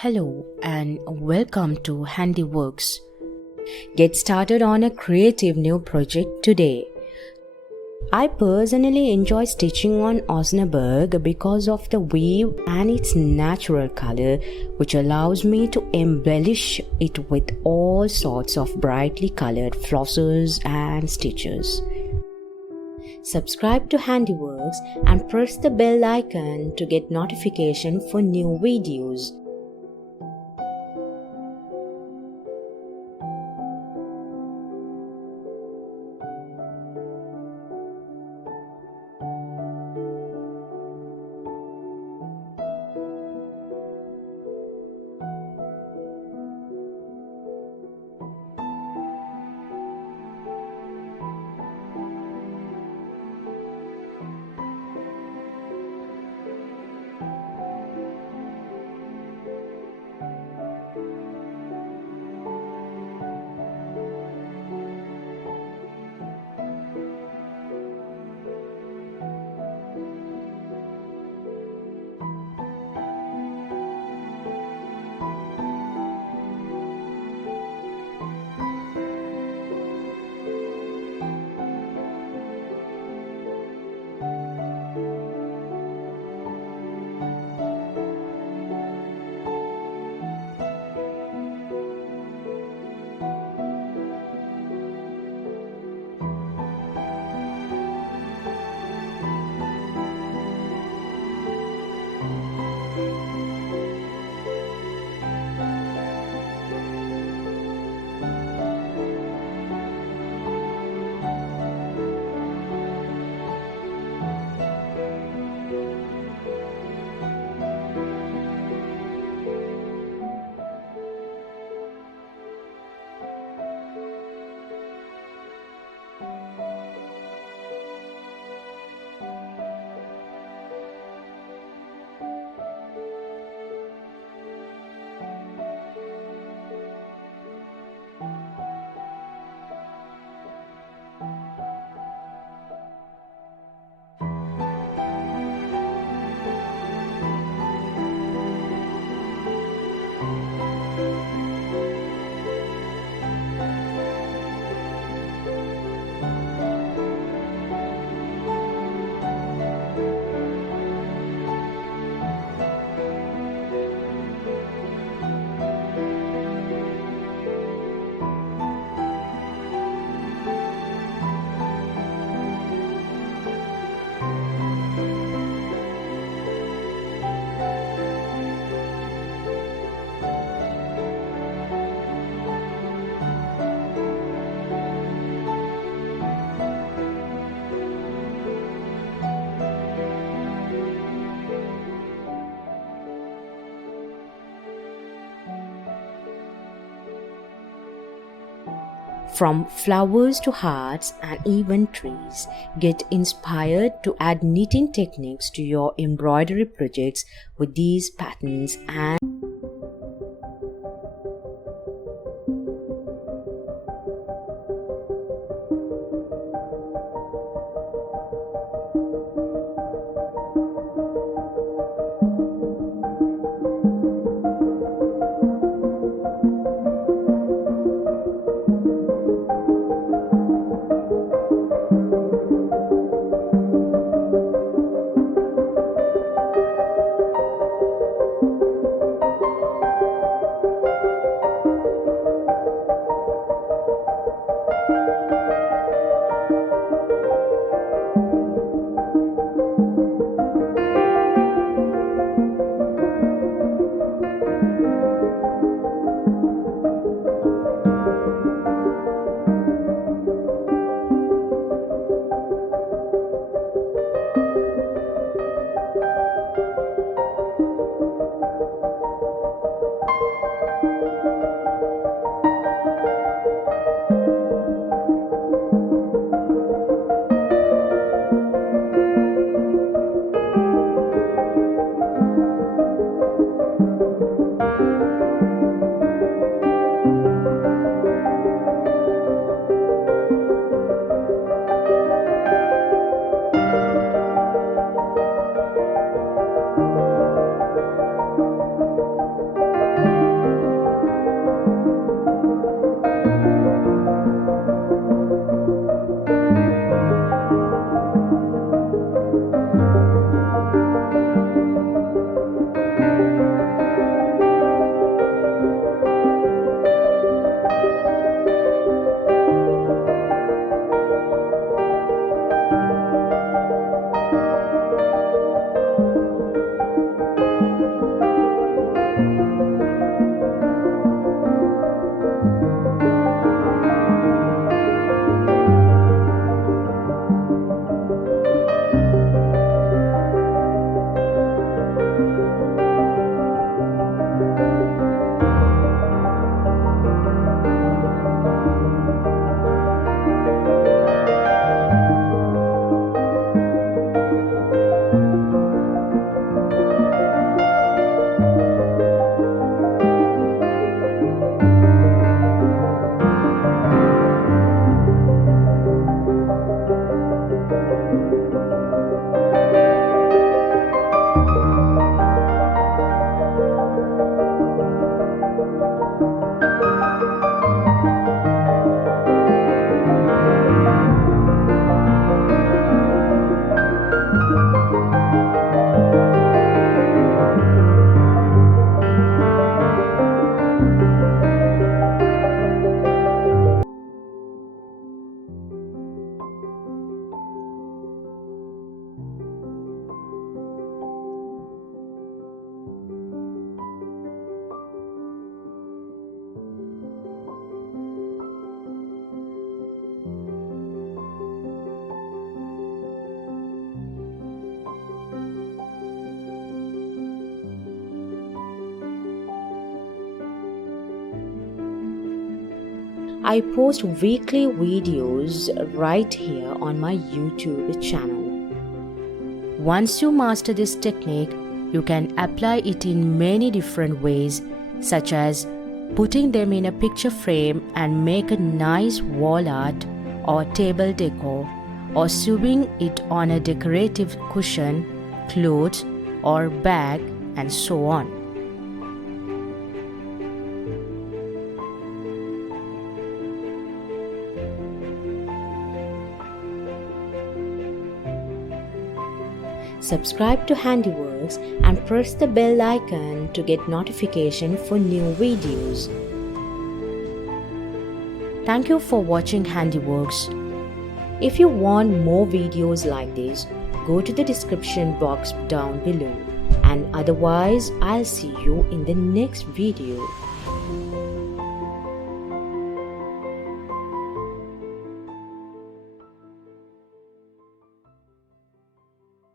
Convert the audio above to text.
Hello and welcome to Handiworks. Get started on a creative new project today. I personally enjoy stitching on OSNABURG because of the weave and its natural color, which allows me to embellish it with all sorts of brightly colored flosses and stitches. Subscribe to Handiworks and press the bell icon to get notification for new videos. From flowers to hearts and even trees, get inspired to add knitting techniques to your embroidery projects with these patterns and I post weekly videos right here on my YouTube channel. Once you master this technique, you can apply it in many different ways, such as putting them in a picture frame and make a nice wall art or table decor, or sewing it on a decorative cushion, clothes, or bag, and so on. Subscribe to Handiworks and press the bell icon to get notification for new videos. Thank you for watching Handiworks. If you want more videos like this, go to the description box down below, and otherwise I'll see you in the next video.